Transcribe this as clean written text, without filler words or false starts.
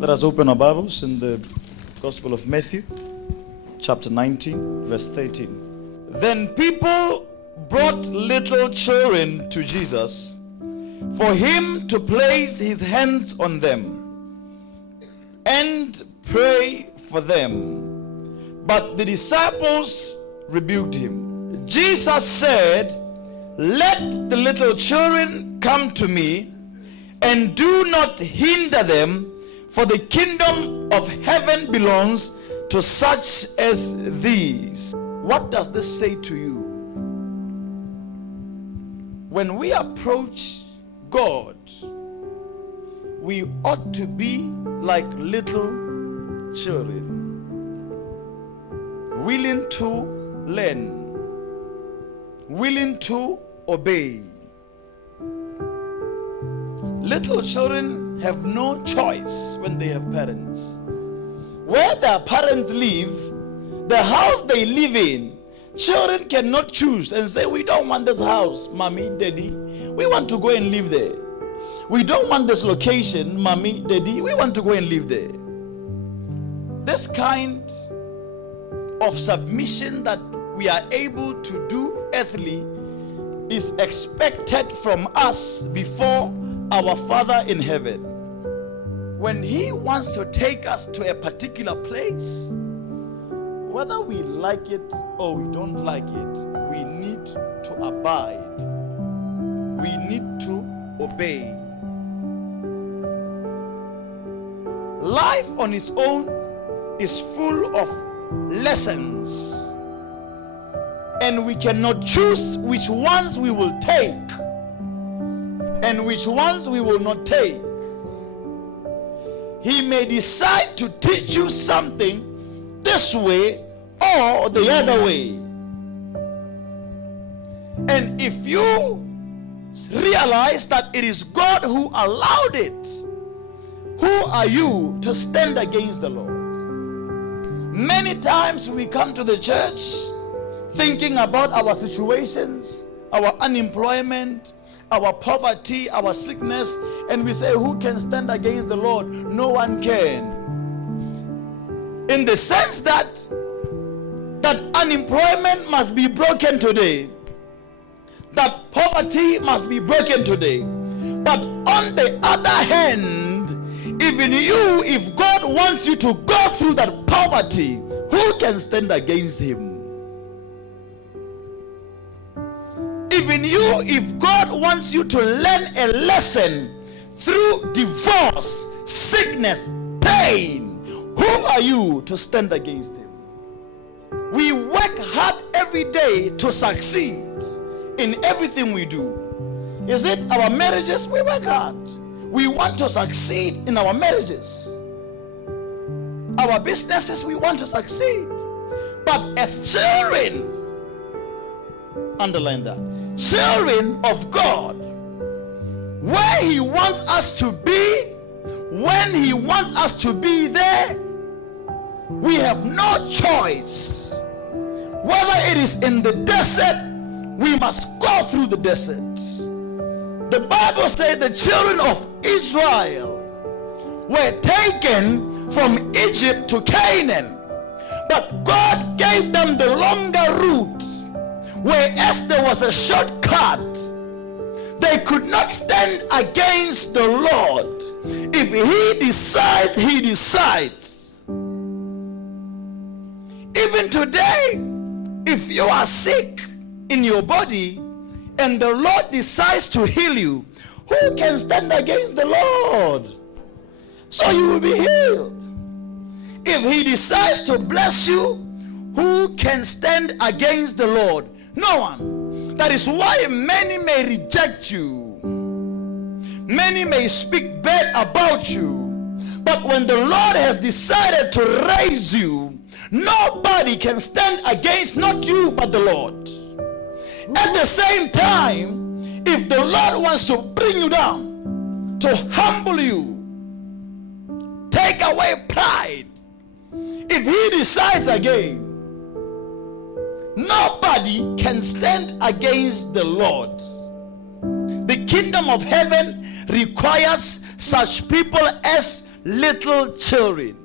Let us open our Bibles in the Gospel of Matthew, chapter 19, verse 13. Then people brought little children to Jesus for him to place his hands on them and pray for them. But the disciples rebuked him. Jesus said, "Let the little children come to me, and do not hinder them, for the kingdom of heaven belongs to such as these." What does this say to you? When we approach God, we ought to be like little children, willing to learn, willing to obey. Little children have no choice when they have parents. Where their parents live, the house they live in, children cannot choose and say, "We don't want this house, mommy, daddy. We want to go and live there. We don't want this location, mommy, daddy. We want to go and live there." This kind of submission that we are able to do earthly is expected from us before our Father in heaven. When he wants to take us to a particular place, whether we like it or we don't like it, we need to abide. We need to obey. Life on its own is full of lessons, and we cannot choose which ones we will take and which ones we will not take. He may decide to teach you something this way or the other way. And if you realize that it is God who allowed it, who are you to stand against the Lord? Many times we come to the church thinking about our situations, our unemployment, our poverty, our sickness, and we say, "Who can stand against the Lord?" No one can. In the sense that unemployment must be broken today, that poverty must be broken today. But on the other hand, even you, if God wants you to go through that poverty, who can stand against him? Even you, if God wants you to learn a lesson through divorce, sickness, pain, who are you to stand against him? We work hard every day to succeed in everything we do. Is it our marriages? We work hard. We want to succeed in our marriages. Our businesses, we want to succeed. But as children, underline that, children of God, where he wants us to be, when he wants us to be there, we have no choice. Whether it is in the desert, we must go through the desert. The Bible says the children of Israel were taken from Egypt to Canaan, but God gave them the longer route, whereas there was a shortcut. They could not stand against the Lord. If he decides, he decides. Even today, if you are sick in your body and the Lord decides to heal you, who can stand against the Lord? So you will be healed. If he decides to bless you, who can stand against the Lord? No one. That is why many may reject you. Many may speak bad about you. But when the Lord has decided to raise you, nobody can stand against not you but the Lord. At the same time, if the Lord wants to bring you down, to humble you, take away pride, if he decides again, nobody can stand against the Lord. The kingdom of heaven requires such people as little children.